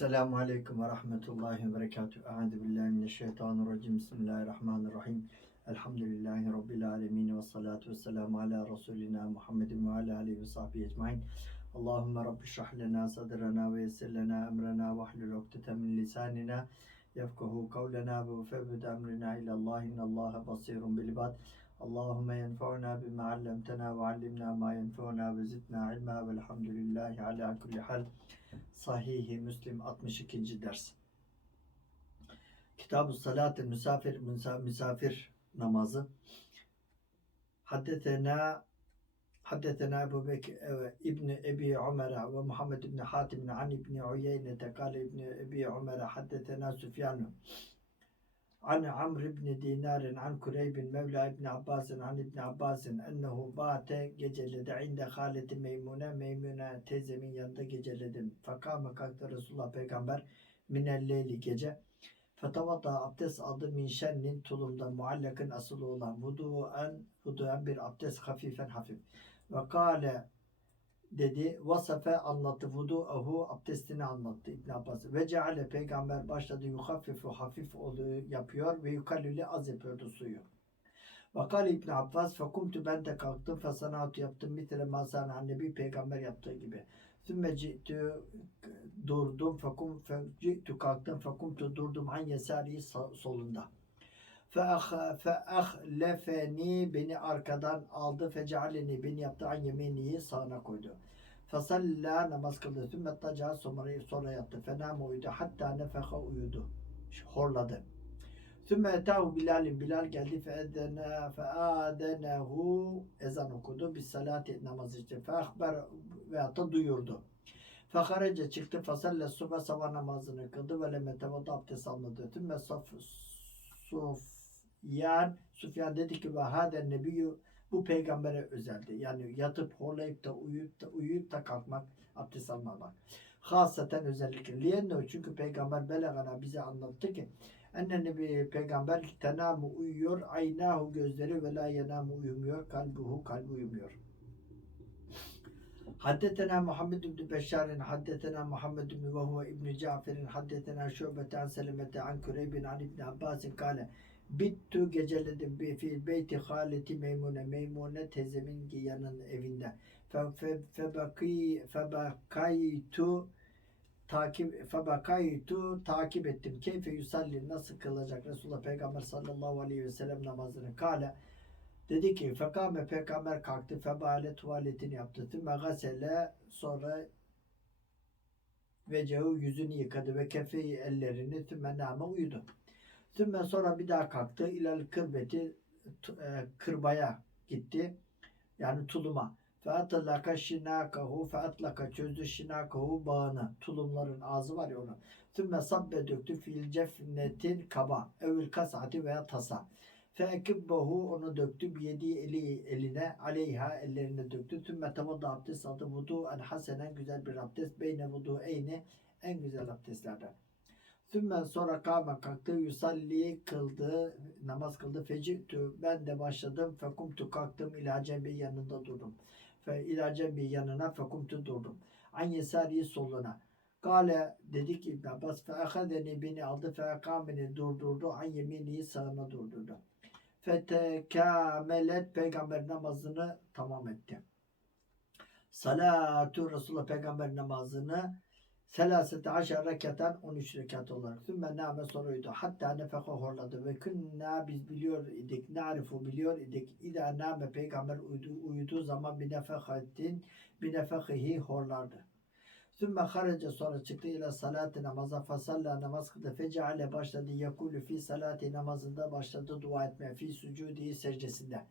السلام عليكم ورحمة الله وبركاته. أعوذ بالله من الشيطان الرجيم. بسم الله الرحمن الرحيم. الحمد لله رب العالمين والصلاة والسلام على رسولنا محمد وعلى آله وصحبه أجمعين. اللهم رب اشرح لنا صدرنا ويسر لنا أمرنا واحلل عقدة من لساننا يفقه قولنا وفوض أمرنا إلى الله. إن الله بصير بالعباد. اللهم ينفعنا بما علمتنا وعلمنا ما ينفعنا وزدنا علما. والحمد لله على كل حال. Sahih-i Müslim 62. ders. Kitab-ı Salat-ı Misafir, Misa- misafir namazı. Haddetena Haddetena Ebu Bekir e, İbni Ebi Ömer ve Muhammed İbni Hatim an İbni Uyeyne tekale İbni Ebi Ömer haddetena Süfyanu عن عمرو بن دينار عن كريب مولى ابن عباس عن ابن عباس أنه بات geceledi عند خالة Meymune Meymune teyzemin yanında geceledim. Fakame kalktı Resulullah peygamber minelleyli gece. Fetavata abdest aldı min şennin tulumda muallakın asılı olan vuduen vuduen bir abdest hafifen hafif. Ve kâle dedi vasafe anlattı vudu'ahu abdestini anlattı İbn Abbas. Ve ceale peygamber başladı yuhaffifu hafif oluyor yapıyor ve yukallili az yapıyordu suyu. Vakal İbn Abbas fekumtu ben de kalktım fesanatu yaptım mitre masana nebi peygamber yaptığı gibi. Sümme ci'tü durdum fekum ci'tü kalktım fekumtu durdum an yesari sa- solunda. Feah- Feahlefeni beni arkadan aldı fecealeni beni yaptı an yemeniyi sağına koydu. Fesalla namaz kıldı. Sümme taca sonra, sonra yattı. Fenam uyudu. Hatta nefeha uyudu. Horladı. Sümme etahu Bilal'in Bilal geldi feedene feadenehu ezan okudu. Bis salati namaz işte. Feahber ve hatta duyurdu. Feharece çıktı. Fesalle subha sabah namazını kıldı ve lemetevada abdest almadı. Sümme saf Sufyan Sufyan dedi ki ve haden nebiyyü bu peygambere özeldi. Yani yatıp horlayıp da uyuyup da uyuyup da kalkmak, abdest almamak. Hasaten özellikle. Liyenno çünkü peygamber belagana bize anlattı ki enne nebi peygamber tenamu uyuyor, aynahu gözleri ve la yenamu uyumuyor, kalbuhu kalbi uyumuyor. Haddetena Muhammed ibn Beşşar'ın haddetena Muhammed ibn ve ibn Cafer'in haddetena Şubete an Selimete an Küreybin an İbn Abbas'ın kale Bittu geceledim bi fil beyti haleti Meymune Meymune teyzemin yanın evinde. Fe fe febaki febakaytu takip febakaytu takip ettim. Keyfe yusalli nasıl kılacak Resulullah Peygamber sallallahu aleyhi ve sellem namazını kale dedi ki fekame peygamber kalktı febale tuvaletini yaptı. Tümme gasele sonra vecehu yüzünü yıkadı ve kefeyi ellerini tümme nama uyudu. Tümme sonra bir daha kalktı. İlal kırbeti e, kırbaya gitti. Yani tuluma. Featlaka şinakahu featlaka çözdü şinakahu bağını. Tulumların ağzı var ya onu. Tümme sabbe döktü fil cefnetin kaba. Evil kasati veya tasa. Feekibbahu onu döktü. Biyedi eli eline aleyha ellerine döktü. Tümme tavada abdest aldı. Vudu en hasenen güzel bir abdest. Beyne vudu eyni en güzel abdestlerden. Sümme sonra kâme kalktı, yusalli kıldı, namaz kıldı. Fecitü ben de başladım. Fekumtu kalktım, ilacen bir yanında durdum. Fe ilacen bir yanına fekumtu durdum. An yesari soluna. Kale dedi ki İbn Abbas fe ahadeni beni aldı fe akameni durdurdu. An yemini sağına durdurdu. Fetekamelet peygamber namazını tamam etti. Salatu Resulullah peygamber namazını Selasete aşağı rekaten 13 rekat olarak. Sümme nâme sonra uyudu. Hatta nefeka horladı. Ve künna biz biliyor idik. Na'rifu biliyor idik. İdâ nâme peygamber uyudu, uyuduğu zaman bir nefekatin bir nefekihi horlardı. Sümme haraca sonra çıktı ile salatı namaza fasalla namaz kıldı. Feceale başladı. Yakulü fi salati namazında başladı dua etmeye. Fi sucudi secdesinde.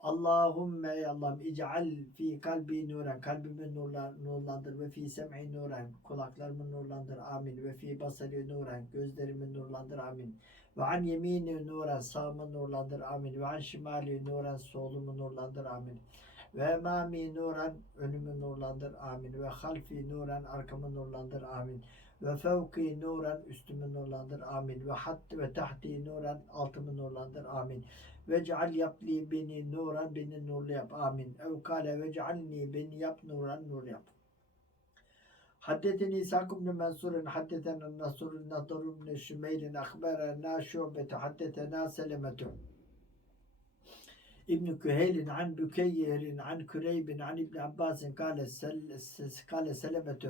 Allahümme ey Allah'ım ic'al fi kalbi nuren kalbimi nurla, nurlandır ve fi sem'i nuren kulaklarımı nurlandır amin. Ve fi basari nuren gözlerimi nurlandır amin. Ve an yemini nuren sağımı nurlandır amin. Ve an şimali nuren solumu nurlandır amin. Ve emami nuren önümü nurlandır amin. Ve halfi nuren arkamı nurlandır amin. Ve fevki nuren üstümü nurlandır amin. Ve hatt ve tahti nuren altımı nurlandır amin ve ceal yapli beni nuran beni nurlu yap amin ev kale ve cealni beni yap nuran nur yap حدثني إسحاق بن منصور حدثنا النصر النضر بن شميل أخبرنا شعبة حدثنا سلمة ابن كهيل عن بكير عن كريب عن ابن عباس قال سل قال سلمة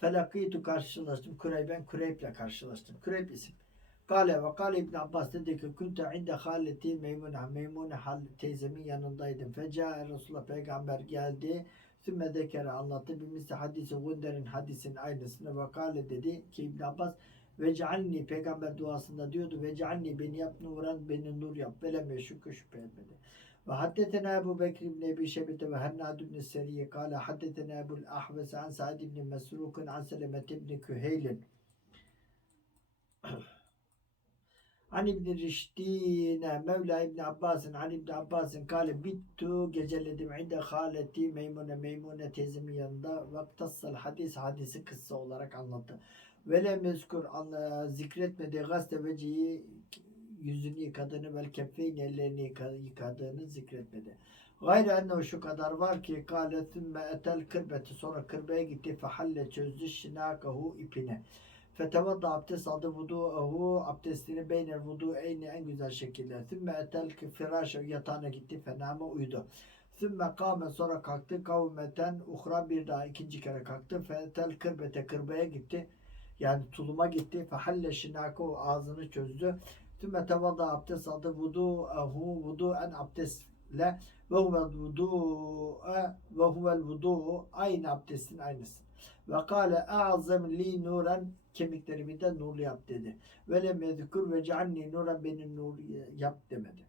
فلقيت karşılaştım. Kureyben Kureyb'le karşılaştım. Kureyb isim. Kale ve kale İbn Abbas dedi ki kuntu inde haleti Meymune Meymune hal teyzemin yanındaydım. Feca Resulullah peygamber geldi. Sümme dekere anlattı. Bir misli hadisi Gunder'in hadisin aynısını ve kale dedi ki İbn Abbas ve cealni peygamber duasında diyordu ve cealni beni yap nuran beni nur yap. Velem şükür şüphe etmedi. Ve haddetena Ebu Bekir ibn Ebi Şebete ve Hennad ibn Seriye kale haddetena Ebu'l Ahves an Sa'd ibn Mesruk'un an Selemet ibn Küheylin An İbn Rişdine Mevla İbn Abbas'ın An İbn Abbas'ın kale bittu geceledim inde haleti Meymune Meymune teyzemin yanında vaktassal hadis hadisi kıssa olarak anlattı. Ve le mezkur zikretmedi gazete vecihi yüzünü yıkadığını vel keffeyn ellerini yıka- yıkadığını zikretmedi. Gayrı enne şu kadar var ki kâle thümme etel kırbeti sonra kırbeye gitti fehalle çözdü şinakahu ipine. Fetevadda abdest aldı vudu'ahu abdestini beynel vudu eyni en güzel şekilde. Thümme etel firâşe yatağına gitti fename uyudu. Thümme kâme sonra kalktı kavmeten uhra bir daha ikinci kere kalktı. Fetel kırbete kırbeye gitti. Yani tuluma gitti. Fehalle şinakahu ağzını çözdü. Tümme tevada abdest aldı. Vudu'ahu vudu'en abdestle ve huvel vudu'e ve huvel vudu'u aynı abdestin aynısı. Ve kâle a'zem li nuren kemiklerimi de nurlu yap dedi. Ve lem yedkur ve cealni nuren beni nur yap demedi.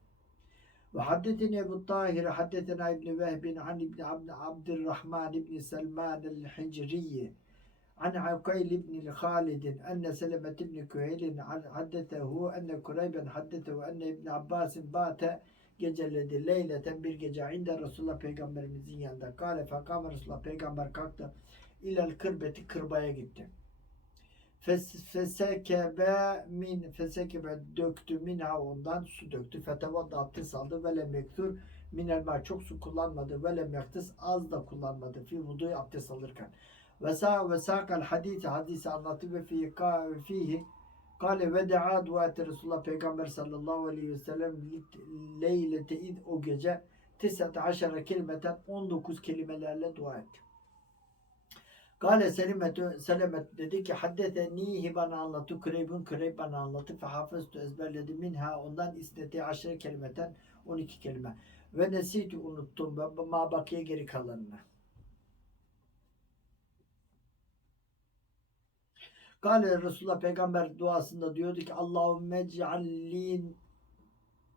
Ve haddetini Ebu Tahir haddetena İbni Vehbin an İbni Abd Abdurrahman İbni Selman el-Hicriyi عن عقيل بن خالد أن سلمة بن كهيل حدثه أن كريبا حدثه أن ابن عباس بات geceledi leyleten bir gece inde Resulullah peygamberimizin yanında. Kale fekame Resulullah peygamber kalktı. İlel kırbeti kırbaya gitti. Fes, fesekebe min fesekebe döktü minha ondan su döktü. Fetevadda abdest aldı ve lem mektur minel çok su kullanmadı ve lem az da kullanmadı. Fi vuduyu abdest alırken. Ve sa ve sakal hadisi hadisi anlattı ve fi ka fihi Kale ve dea dua etti Resulullah Peygamber sallallahu aleyhi ve sellem leylete id o gece tisat aşara kelimeten 19 kelimelerle dua etti. Kale Selimet, Selemet dedi ki haddetenihi bana anlattı. Küreybün Küreyb bana anlattı. Fe hafıztu ezberledi minha ondan isneti aşırı kelimeten 12 kelime. Ve nesitu unuttum ve ma bakiye geri kalanını. Kale Resulullah peygamber duasında diyordu ki Allahümme ceallin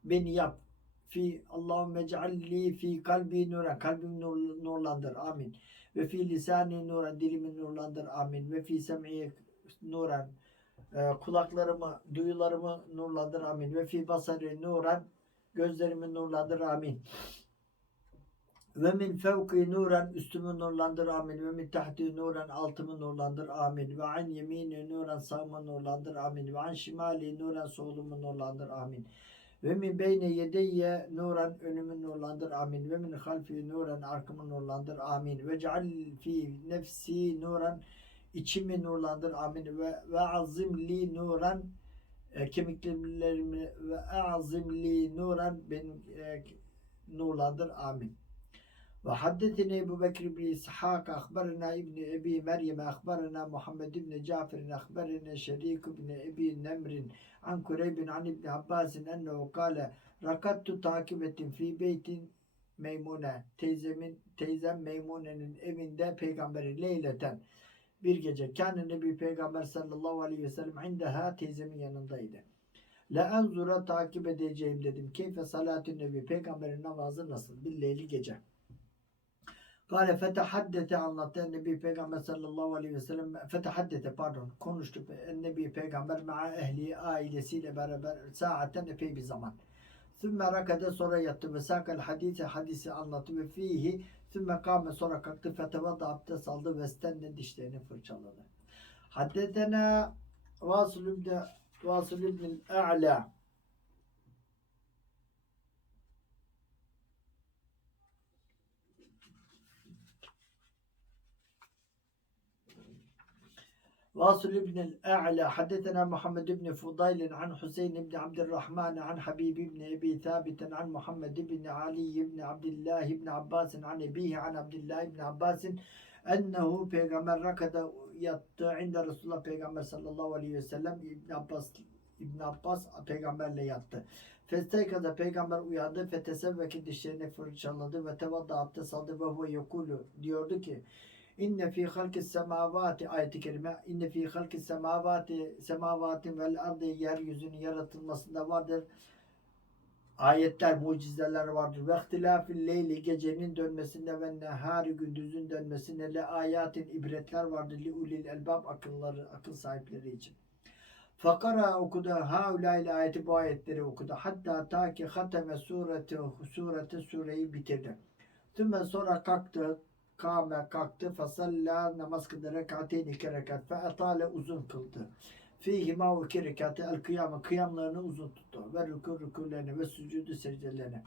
beni yap. Fi Allahümme cealli fi kalbi nuran. Kalbimi nur, nurlandır. Amin. Ve fi lisani nuran. Dilimi nurlandır. Amin. Ve fi sem'i nuran. e, kulaklarımı, duyularımı nurlandır. Amin. Ve fi basari nuran. Gözlerimi nurlandır. Amin. Ve min fevki nuran üstümü nurlandır amin. Ve min tahti nuran altımı nurlandır amin. Ve an yemini nuran sağımı nurlandır amin. Ve an şimali nuran solumu nurlandır amin. Ve min beyne yedeyye nuran önümü nurlandır amin. Ve min halfi nuran arkamı nurlandır amin. Ve ceal fi nefsi nuran içimi nurlandır amin. Ve, ve azim li nuran e, kemiklerimi ve azim li nuran benim e, nurlandır amin. وحدثني أبو بكر بن إسحاق أخبرنا ابن أبي مريم أخبرنا محمد بن جعفر أخبرنا شريك بن أبي نمر عن كريب عن ابن عباس أنه قال ركضت takip في بيت Meymune teyzemin teyzem Meymune'nin evinde peygamberi leyleten bir gece kendi Nebi Peygamber sallallahu aleyhi ve sellem indeha teyzemin yanındaydı. La enzura takip edeceğim dedim. Keyfe salatü nebi peygamberin namazı nasıl? Bir leyli gece. Kale fetehaddete anlattı. Nebi Peygamber sallallahu aleyhi ve sellem fetehaddete pardon konuştu. Nebi Peygamber ma'a ehli ailesiyle beraber saatten epey bir zaman. Sümme rakade sonra yattı. Ve sakal hadise hadisi anlattı. Ve fihi sümme kâme sonra kalktı. Fetevada abdest aldı. Ve stenne dişlerini fırçaladı. Haddetena Vasıl ibn Vasıl ibn A'la واصل بن الأعلى حدثنا محمد بن فضيل عن حسين بن عبد الرحمن عن حبيب بن أبي ثابت عن محمد بن علي بن عبد الله بن عباس عن أبيه عن عبد الله بن عباس أنه peygamber rakada yattı inde Resulullah peygamber sallallahu aleyhi ve sellem İbn Abbas İbn Abbas peygamberle yattı. Festeykada peygamber uyandı. Fetesevveki dişlerini fırçaladı ve tevadda abdest aldı ve huve yekulu diyordu ki İnne fi halkis semavati ayeti kerime inne fi halkis semavati semavatin vel ardı yeryüzünün yaratılmasında vardır. Ayetler, mucizeler vardır. Ve ihtilafil leyli gecenin dönmesinde ve nehari gündüzün dönmesinde le ayatin ibretler vardır. Li ulil elbab akılları, akıl sahipleri için. Fakara okudu haulâ ayeti bu ayetleri okudu. Hatta ta ki hateme sureti sureti sureyi bitirdi. Tümme sonra kalktı kâme kalktı fasalla namaz kıldı rekateyn iki rekat fe etale uzun kıldı. Fihima o iki rekatı el kıyamı kıyamlarını uzun tuttu ve rükû rükûlerini ve sücudu secdelerini.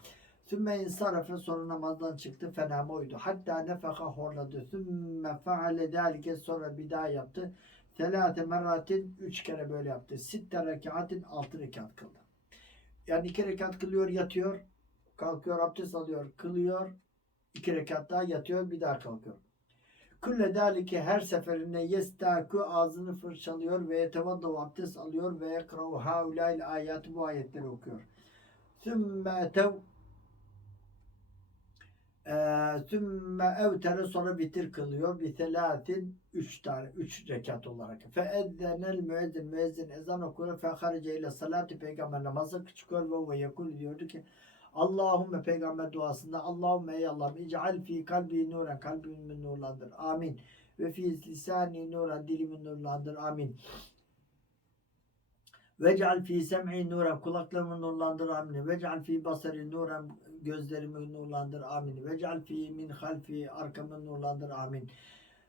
Sümme insarafe sonra namazdan çıktı fenama uydu. Hatta nefeka horladı. Sümme feale dalike sonra bir daha yaptı. Selate meratin üç kere böyle yaptı. Sitte rekatin altı rekat kıldı. Yani iki rekat kılıyor yatıyor. Kalkıyor abdest alıyor kılıyor. İki rekat daha yatıyor bir daha kalkıyor. Külle dalike her seferinde yestaku ağzını fırçalıyor ve yetevaddav abdest alıyor ve yekravu haulail ayatı bu ayetleri okuyor. Sümme etev Eee, Sümme evtere sonra bitir kılıyor. Bir selatin üç tane, üç rekat olarak. Fe eddenel müezzin, müezzin ezan okuyor. Fe harice ile salati peygamber namazı çıkıyor ve ve yekul diyordu ki Allahümme peygamber duasında Allahümme ey Allah'ım ic'al fi kalbi nuren kalbimi nurlandır. Amin. Ve fi lisani nuren dilimi nurlandır. Amin. Vec'al fi sem'i nuren kulaklarımı nurlandır. Amin. Vec'al fi basari nuren gözlerimi nurlandır. Amin. Vec'al fi min halfi arkamı nurlandır. Amin.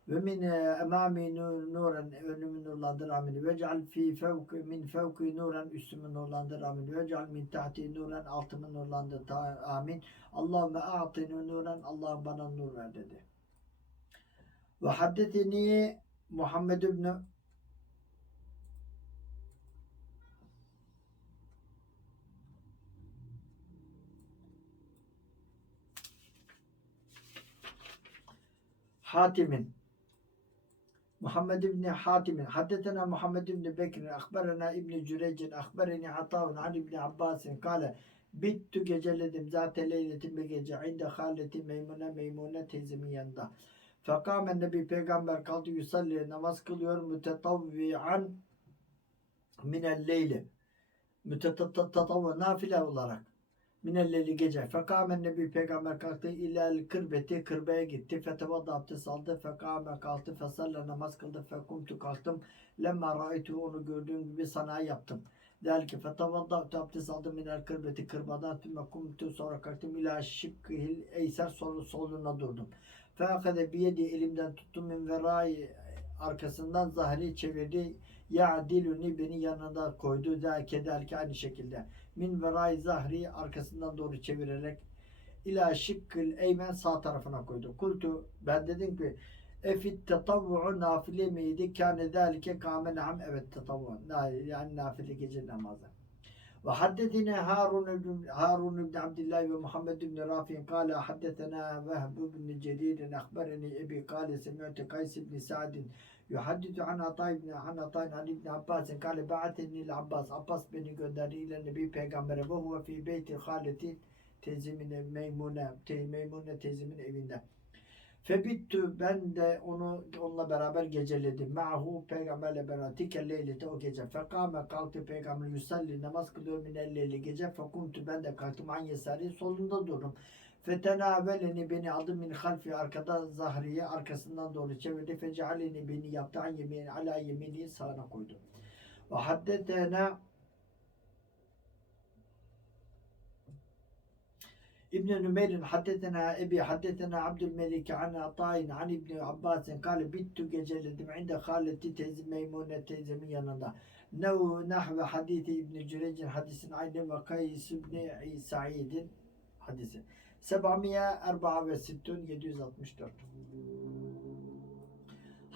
Ve min e, emami nu- nuren önümü nurlandır. Amin. Vec'al fi fevki min fevki nuren üstümü nurlandır. Amin. Vec'al min tahti nuren altımı nurlandır. Amin. Allahümme a'tini nuren Allah bana nur ver dedi. Ve haddetini Muhammed ibn Hatim'in Muhammed ibn Hatim'in Haddetena Muhammed ibn Bekir'in Akberena ibn Cüreyc'in Akbereni Hatav'ın an ibn Abbas'ın Kale Bittü geceledim zate leyletin bir gece inde haleti meymune meymune teyzemin yanında. Fekamen Peygamber kaldı yusalli namaz kılıyor mütetavvian minel leyli. Mütetatavva nafile olarak. Minelleli gece. Fekamen Nebi Peygamber kalktı ilal kırbeti kırbeye gitti. Fetevadda abdest aldı. Fekame kalktı. Fesalla namaz kıldı. Fekumtu kalktım. Lemma raitu onu gördüğüm gibi sana yaptım. Der ki fetevadda abdest aldım minel kırbeti kırbadan. Tümme kumtu sonra kalktım. İlâ şıkkihil eyser sol, soluna durdum. Feakade biyedi elimden tuttum min verai arkasından zahri çevirdi. Ya diluni beni yanında koydu. Zâke derken aynı şekilde min veray zahri arkasından doğru çevirerek ila şıkkıl eymen sağ tarafına koydu. Kultu ben dedim ki efit tetavvu'u nafile miydi? Kâne zâlike kâme naam evet tetavvu. Yani nafile gece namazı. Ve haddetine Harun Harun ibn Abdullah ve Muhammed ibn Rafi'in kâle haddetena Vehb ibn Cerir'in akbereni Ebi kâle semi'tu Kays ibn Sa'din yuhaddithu an Ata ibn an Ata an ibn Abbas'in kâle ba'ateni Abbas Abbas beni gönderdi ile Nebi Peygamber'e ve huve fi beyti haleti teyzemin Meymune te, Meymune teyzemin evinde. Febittü ben de onu onunla beraber geceledim. Ma'hu peygamberle beraber tikel leylete o gece. Fekame kalktı peygamber yusalli namaz kılıyor minelleyli gece. Fekumtu ben de kalktım an yesari solunda durdum. Fetenaveleni beni aldı min halfi arkada zahriye arkasından doğru çevirdi. Fecealeni beni yaptı an yemin ala yemini sağına koydu. Ve haddetena İbn Nümeyr'in haddetena Ebi haddetena Abdülmelik an Atay'ın an İbn Abbas'ın kale bittu geceledim inde haleti teyze Meymune teyzemin yanında. Nev nahve hadisi İbn Cüreyc'in hadisin aynı ve Kays İbn Sa'id'in hadisi. 764 764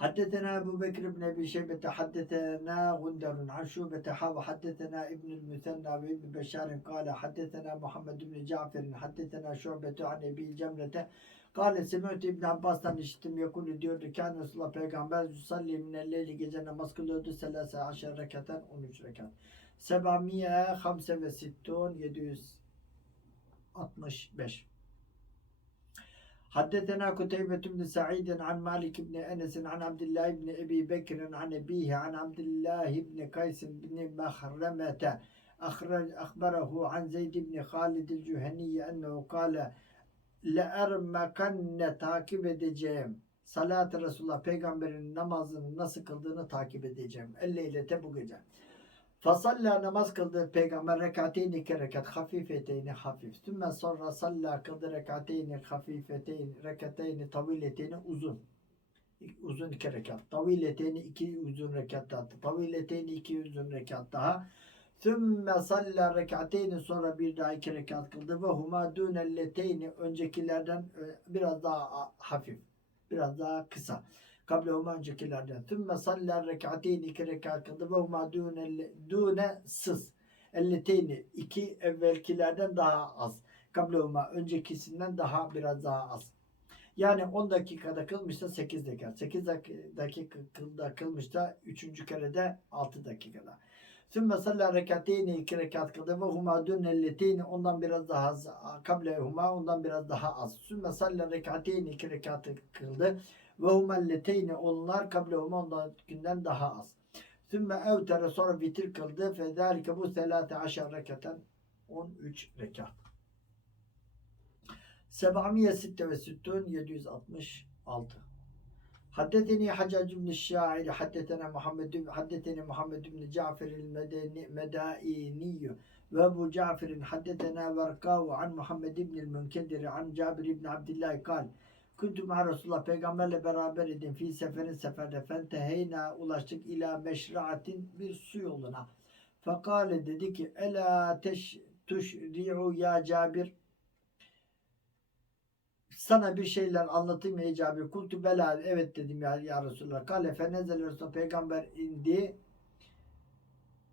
حدثنا أبو بكر بن أبي شيبة حدثنا غندر عن شوبة حاوى حدثنا ابن المثنى وابن بشار قال حدثنا محمد بن جعفر حدثنا شعبة عن أبي جمرة قال سمعت ابن Abbas'tan işittim yakulu diyordu ki Resulullah peygamber yusalli minelleyli gece namaz kılıyordu selase aşer rekaten 13 rekat. Sebamiye hamse ve sittun 765 حدثنا قتيبة بن سعيد عن مالك بن أنس عن عبد الله بن أبي بكر عن أبيه عن عبد الله بن قيس بن مخرمة أخرج أخبره عن زيد بن خالد الجهني أنه قال لأرمكن takip edeceğim. Salat-ı Resulullah peygamberin namazını nasıl kıldığını takip edeceğim. Elleylete bu gece. Fasalla namaz kıldı peygamber rekateyni iki rekat hafifeteyni hafif. Sümme sonra salla kıldı rekateyni hafifeteyni rekateyni tavileteyni uzun. Uzun iki rekat. Tavileteyni iki uzun rekat daha. Tavileteyni iki uzun rekat daha. Sümme salla rekateyni sonra bir daha iki rekat kıldı. Ve huma dünelleteyni öncekilerden e, biraz daha hafif. Biraz daha kısa. Kablehuma öncekilerden. Sümme salla rekateyni iki rekat kıldı. Ve huma dune sız. Elleteyni iki evvelkilerden daha az. Kablehuma öncekisinden daha biraz daha az. Yani 10 dakikada kılmışsa 8 dakika. 8 dakikada kılmışsa 3. kerede 6 dakikada. Sümme salla rekateyni iki rekat kıldı ve huma dünelleteyni ondan biraz daha az. Kablehuma ondan biraz daha az. Sümme salla rekateyni iki rekat kıldı ve humelleteyni onlar kablehuma ondan günden daha az. Sümme evtere sonra vitir kıldı. Fezalike bu selate aşar rekaten 13 rekat. 766 766 حدثني حجاج بن الشاعر حدثنا محمد حدثني محمد بن جعفر المدني مدائني وابو جعفر حدثنا ورقاء عن محمد بن المنكدر عن جابر بن عبد الله قال Kuntu ma Resulullah peygamberle beraber idim fi seferin seferde fenteheyna ulaştık ila meşraatin bir su yoluna. Fekale dedi ki ela teş tuşri'u ya Cabir sana bir şeyler anlatayım ey Cabir. Kultu bela evet dedim ya, ya Resulullah. Kale fenezel Resulullah peygamber indi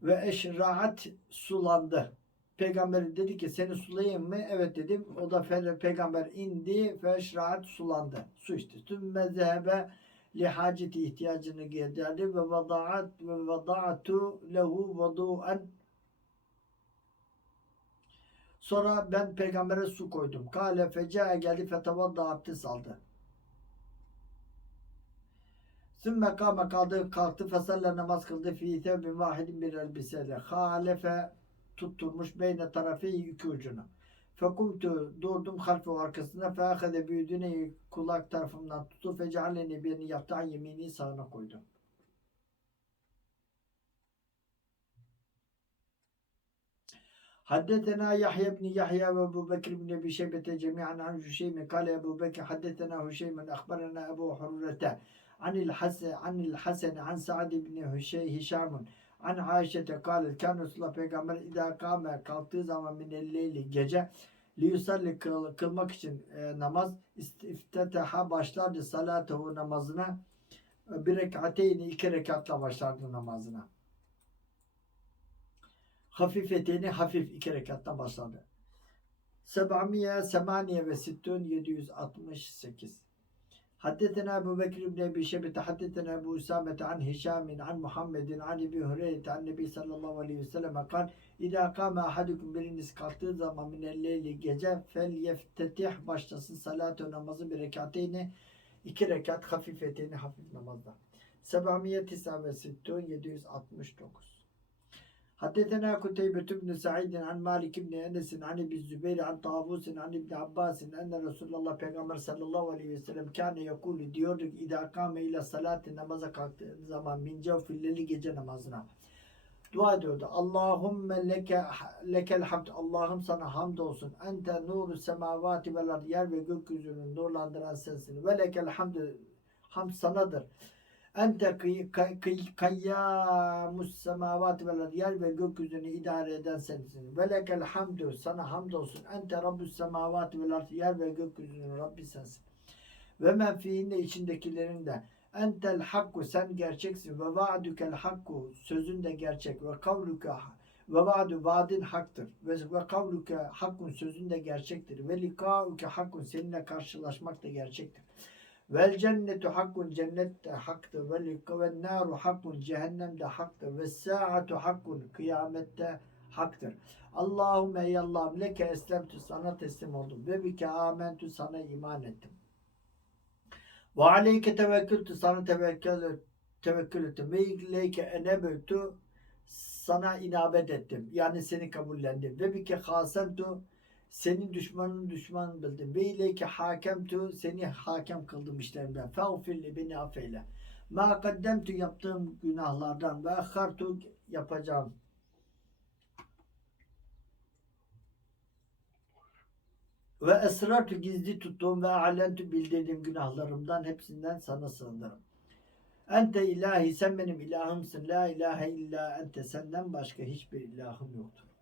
ve eşraat sulandı. Peygamber dedi ki seni sulayayım mı? Evet dedim. O da fe- peygamber indi ve eşraat sulandı. Su içti. Tümme zehebe li haceti ihtiyacını giderdi ve vadaat ve vadaatu lehu vadu'en Sonra ben peygambere su koydum. Kale fecae geldi fetevadda abdest aldı. Sümme kâme kaldı kalktı feselle namaz kıldı fi thevbin vahidin bir elbiseyle. Halefe tutturmuş beyne tarafı iki ucunu. Fekumtu durdum halfe arkasına feahede büyüdüğüne kulak tarafımdan tutu fecaleni beni yaptı an yemini sağına koydu. حدثنا يحيى بن يحيى وابو بكر بن ابي شيبه جميعا عن هشيم قال ابو بكر حدثنا هشيم اخبرنا ابو حرة عن الحسن عن الحسن عن سعد بن هشي- هشام Hani An Ayşe'te kâle kâne Resulullah peygamber idâ kâme kalktığı zaman minelleyli gece liyusalli kıl, kılmak için e, namaz iftetaha başlardı salatuhu namazına e, bir rekateyni iki rekatla başlardı namazına. Hafifeteyni hafif iki rekatla başlardı. Sebamiye semaniye ve sittun 768 حدثنا أبو بكر بن أبي شيبة حدثنا أبو أسامة عن هشام عن محمد عن أبي هريرة عن النبي صلى الله عليه وسلم قال إذا قام أحدكم biriniz kalktığı zaman min leyli gece fel yeftetih başlasın salatu namazı bir rekateyni iki rekat hafifeteyni hafif namazda. 769 769 حدثنا قتيبة بن سعيد عن مالك بن أنس عن أبي الزبير عن طاووس عن ابن عباس أن رسول الله Peygamber sallallahu aleyhi ve sellem kâne yekulu diyordu ki İdâ kâme ile salati namaza kalktığı zaman min cevfilleli gece namazına dua ediyordu. Allahümme leke, lekel hamd. Allah'ım sana hamd olsun. Ente nuru semavati vel ard. Yer ve gökyüzünü nurlandıran sensin. Ve lekel hamd. Hamd sanadır. Ente kayyamus semavati vel. Yer ve gökyüzünü idare eden sensin. Ve lekel hamdu. Sana hamd olsun. Ente rabbus semavati vel. Yer ve gökyüzünün Rabbi sensin. Ve men fiinle içindekilerin de Entel hakku sen gerçeksin ve va'dukel hakku sözün de gerçek ve kavluke ve va'du vaadin haktır ve, ve kavluke hakkun sözün de gerçektir ve likauke hakkun seninle karşılaşmak da gerçektir. Vel cennetu hakkun cennet de haktır ve lika ve naru hakkun cehennem de haktır ve saatu hakkun kıyamette haktır. Allahümme ey Allah'ım leke eslemtü sana teslim oldum ve bike amentü sana iman ettim. Ve aleyke tevekkültü sana tevekkül, tevekkül ettim. Ve ileyke enebütü sana inabet ettim. Yani seni kabullendim. Ve bike hasemtu senin düşmanın düşman bildim. Ve ileyke hakemtu seni hakem kıldım işlerimden. Feğfirli beni affeyle. Ma kaddemtu yaptığım günahlardan ve akhartu yapacağım. Ve esrartu gizli tuttuğum ve alentu bildirdiğim günahlarımdan hepsinden sana sığınırım. Ente ilahi sen benim ilahımsın. La ilahe illa ente senden başka hiçbir ilahım yoktur.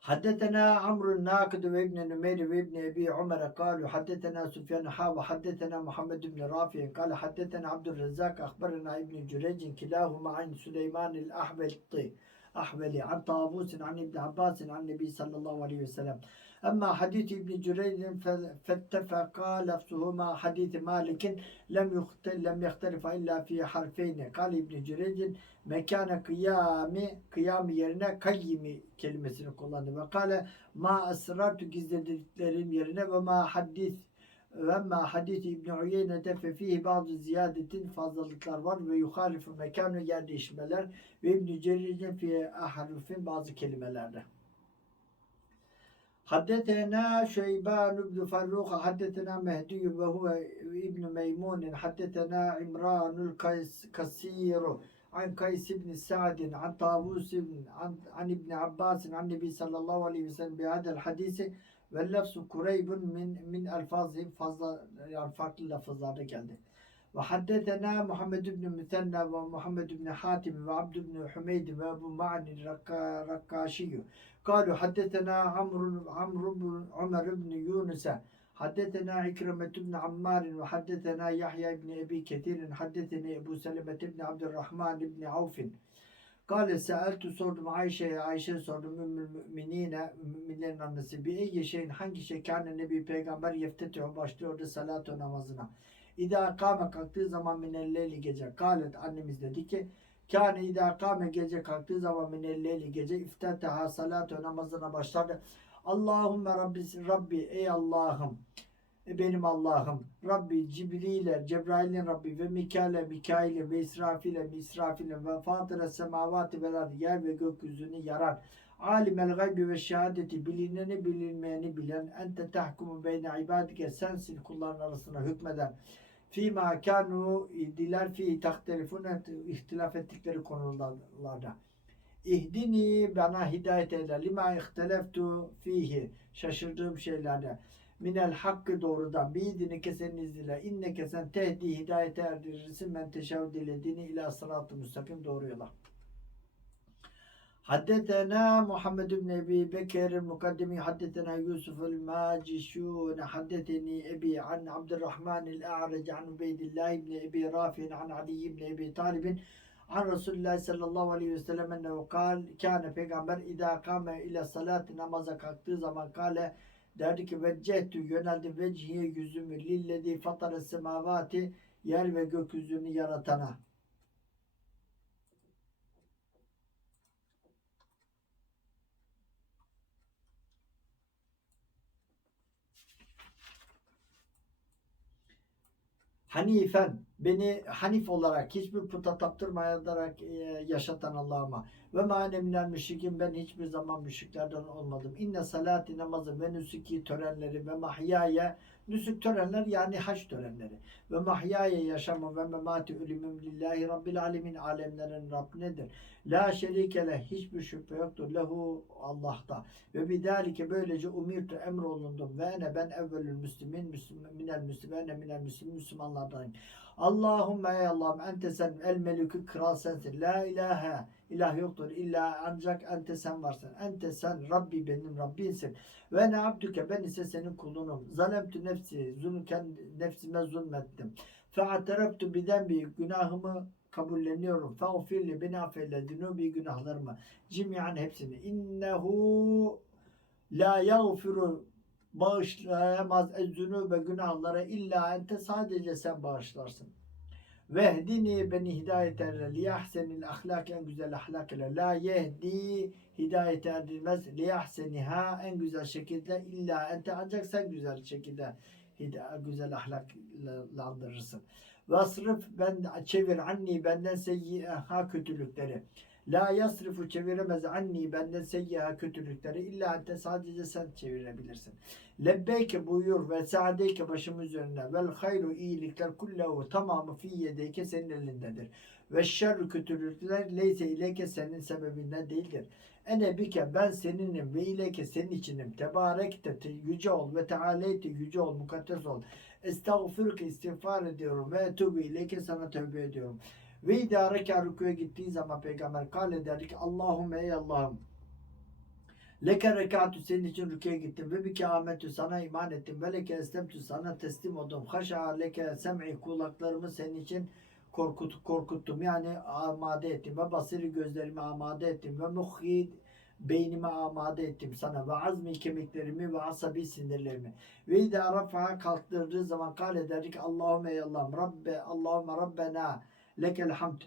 حدثنا عمرو الناقد وابن نمير وابن ابي عمر قالوا حدثنا سفيان حا وحدثنا محمد بن رافع قال حدثنا عبد الرزاق اخبرنا ابن جريج كلاهما عن سليمان الاحبلي احبلي عن طاووس عن ابن عباس عن النبي صلى الله عليه وسلم ama hadis İbn Cüreyd'in fettefe lafzuhuma hadis Malik'in lem yuhtel lem yahtarifa illa fi harfeyni. Kal İbn Cüreyd'in mekana kıyami kıyamı yerine kayyimi kelimesini kullandı ve kale ma asrartu gizlediklerim yerine ve ma hadis ve ma hadis İbn Uyeyne'de fe fihi bazı ziyadetin fazlalıklar var ve yuhalifu mekanı yer değişmeler ve İbn Cerir'in fi ahrufin bazı kelimelerde. حدثنا شيبان بن فروخ حدثنا مهدي وهو ابن ميمون حدثنا عمران الكثير عن قيس بن سعد عن طاووس بن عن, عن ابن عباس عن النبي صلى الله عليه وسلم بهذا الحديث واللفظ قريب من من الفاظهم fazla yani farklı lafızlarda geldi. Ve haddetena Muhammed ibn Mütenna ve Muhammed ibn Hatim ve Abd ibn Hümeyd ve Ebu Ma'ni Rakkaşiyyu. قالوا حدثنا عمرو عمرو بن عمر بن يونس حدثنا عكرمة بن عمار وحدثنا يحيى بن أبي كثير حدثني أبو سلمة بن عبد الرحمن بن عوف قال سألت sordum Ayşe'ye Ayşe sordum Ümmül Müminine müminlerin annesi bir ey şeyin hangi şey kâne nebi peygamber yeftetiyor başlıyordu salatu namazına. İda kâme kalktığı zaman minelleyli gece. Kalet annemiz dedi ki Kâne idâ kâme gece kalktığı zaman minelleyli gece iftetaha salatu namazına başlardı. Allahümme Rabbi, Rabbi ey Allah'ım e benim Allah'ım Rabbi Cibril'e Cebrail'in Rabbi ve Mikail'e Mikail'e ve İsrafil'e İsrafil'e ve Fatıra semavati ve yer ve gökyüzünü yaran alimel gaybi ve şehadeti bilineni bilinmeyeni bilen ente tahkumu beyne ibadike sensin kulların arasına hükmeden fîmâ kânû diler fi tahtelifun ihtilaf ettikleri konularda. İhdini bana hidayet eyle. Lima ihteleftu fihi. Şaşırdığım şeylerde. Minel hakkı doğrudan. Biidini kesenin izniyle. İnne kesen tehdi hidayete erdirirsin. Men teşev dilediğini ila sıratı müstakim doğru yola. Haddetena Muhammed bin Ebi Bekir Mukaddimi Haddetena Yusuf el Macişun Haddeteni Ebi an Abdurrahman el A'rec an Ubeydillah ibn Ebi Rafi an Ali ibn Ebi Talib an Resulullah sallallahu aleyhi ve sellem ennehu kal kâne peygamber idâ kâme ile salati namaza kalktığı zaman kale derdi ki veccehtü yöneldi vecihiye yüzümü lilledi fatara semavati yer ve gökyüzünü yaratana.'' Hanifen beni Hanif olarak hiçbir puta taptırmayarak e, yaşatan Allah'ıma ve manemler müşrikin ben hiçbir zaman müşriklerden olmadım. İnne salati namazı ve nüsuki törenleri ve mahyaya nüsük törenler yani haç törenleri ve mahyaya yaşamı ve memati ölümüm lillahi rabbil alemin alemlerin Rab nedir? La şerikele hiçbir şüphe yoktur lehu Allah'ta ve bidalike böylece umirtu emrolundum ve ene ben evvelül müslümin minel müslümin minel müslümin Müslümanlardan. Allahümme ey Allah'ım ente sen el melikü kral sensin. La ilahe ilah yoktur. İlla ancak ente sen varsın. Ente sen Rabbi benim Rabbinsin. Ve ne abdüke ben ise senin kulunum. Zalemtü nefsi. Zulüm, kendi nefsime zulmettim. Fe'atereftu bidembi. Günahımı kabulleniyorum. Fe'ufirli beni affeyle. Dinubi günahlarımı. Cimiyan hepsini. İnnehu la yağfiru bağışlayamaz ezzünübe günahlara illa ente sadece sen bağışlarsın. Vehdini beni hidayet eyle liyahsenil ahlak en güzel ahlak ile la yehdi hidayet edilmez liyahseniha en güzel şekilde illa ente ancak sen güzel şekilde güzel ahlaklandırırsın. Vasrif ben çevir anni benden seyyiha kötülükleri. La yasrifu çeviremez anni benden seyyiha kötülükleri illa ente sadece sen çevirebilirsin. Lebbeyke buyur ve saadeyke başım üzerine vel hayru iyilikler kullehu tamamı fi yedeyke senin elindedir. Ve şerru kötülükler leyse ileyke senin sebebinden değildir. Ene bike ben seninim ve ileyke senin içinim. Tebarekte te- yüce ol ve tealeyte yüce ol mukaddes ol. Estağfirüke istiğfar ediyorum ve etubu ileyke sana tövbe ediyorum. Ve idare rüküye gittiği zaman peygamber kale derdi ki Allahümme ey Allah'ım Leke rekatü senin için rüküye gittim ve bike ametü sana iman ettim ve leke eslemtü sana teslim oldum. Haşa leke sem'i kulaklarımı senin için korkut, korkuttum yani amade ettim ve basiri gözlerimi amade ettim ve muhyi beynimi amade ettim sana ve azmi kemiklerimi ve asabi sinirlerimi. Ve idâ rafa'a kalktırdığı zaman kale derdik Allahümme ey Allah'ım Rabbe Allahümme Rabbena lekel hamd.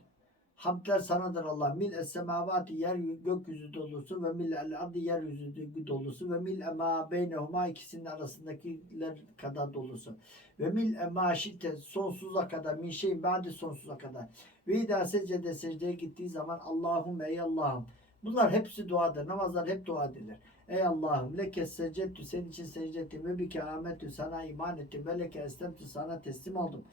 Hamdler sanadır Allah. Mil es semavati yer gökyüzü dolusu ve mil el ardı yeryüzü dolusu ve mil ema beynehuma ikisinin arasındakiler kadar dolusu. Ve mil ema şitte sonsuza kadar min şey ba'di sonsuza kadar. Ve idâ secde secdeye gittiği zaman Allahümme ey Allah'ım. Bunlar hepsi duadır. Namazlar hep dua edilir. Ey Allah'ım leke secettü senin için secde ve bike ametü sana iman ettim ve leke estemtü sana teslim oldum.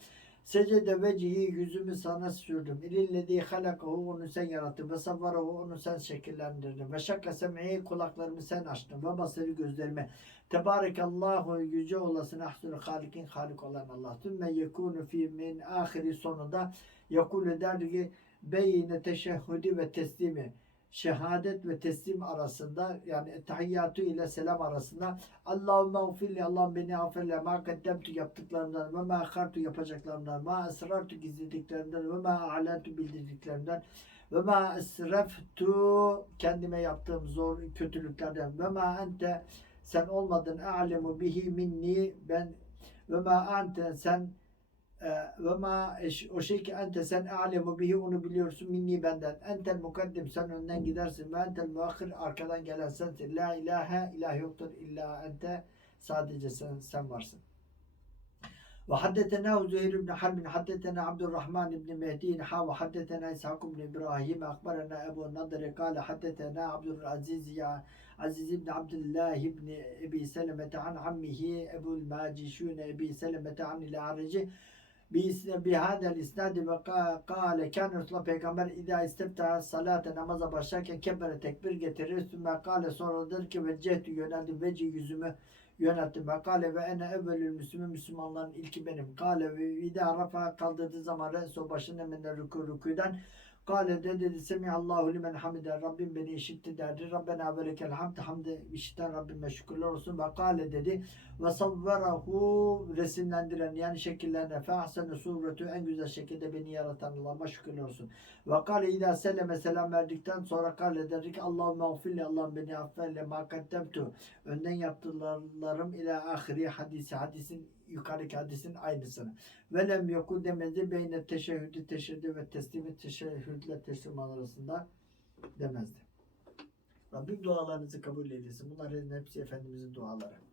Secde vecihi yüzümü sana sürdüm. İlillezî halakahu onu sen yarattın. Ve savvarahu onu sen şekillendirdin. Ve şakka sem'i kulaklarımı sen açtın. Ve basarı gözlerimi. Tebarekallahu yüce olasın ahsunu halikin halik olan Allah. Tümme yekunu fi min ahiri sonunda yakulu derdi ki beyne teşehhüdü ve teslimi şehadet ve teslim arasında yani tahiyyatü ile selam arasında Allahümme ufilli Allah'ım beni affeyle ma kaddemtu yaptıklarımdan ve ma akartu yapacaklarımdan ma esrartu gizlediklerimden ve ma a'lentu bildirdiklerimden ve ma esreftu kendime yaptığım zor kötülüklerden ve ma ente sen olmadın a'lemu bihi minni ben ve ma ente sen ve ma o şey ki ente sen alemu bihi onu biliyorsun minni benden. Entel mukaddim sen önden gidersin ve entel muakhir arkadan gelen sensin. La ilahe ilah yoktur illa ente sadece sen sen varsın. Ve haddetena Züheyr ibn Harb haddetena Abdurrahman ibn Mehdi ha ve haddetena İshak ibn İbrahim akbarana Ebu Nadr kâle haddetena Abdülaziz ya Aziz ibn Abdullah ibn Ebi Selemete an ammihi Ebu'l Macişun Ebi Selemete an bi hadel isnadi ve kâle kâne Resulullah Peygamber idâ istebteha salate namaza başlarken kebbere tekbir getirir. Sümme kâle sonra der ki ve cehdü yöneldim veci yüzümü yönelttim. Ve kâle ve ene evvelül müslümü Müslümanların ilki benim. Kâle ve idâ rafa kaldırdığı zaman reso başını emrine rükû rükûden Kale de dedi Semihallahu limen hamide Rabbim beni işitti derdi. Rabbena ve lekel hamd hamde işiten Rabbime şükürler olsun. Ve kale dedi ve savverahu resimlendiren yani şekillendiren fe ahsene suretü en güzel şekilde beni yaratan Allah'ıma şükürler olsun. Ve kale idâ selleme selam verdikten sonra kale dedi ki Allahümme affilli Allah'ım beni affeyle ma kaddemtu önden yaptıklarım ila ahiri hadisi hadisin yukarıdaki hadisin aynısını. Ve lem yoku demedi beyne teşehhüdü teşehhüdü ve teslimi teşehhüdle teslim arasında demezdi. Rabbim dualarınızı kabul eylesin. Bunların hepsi Efendimizin duaları.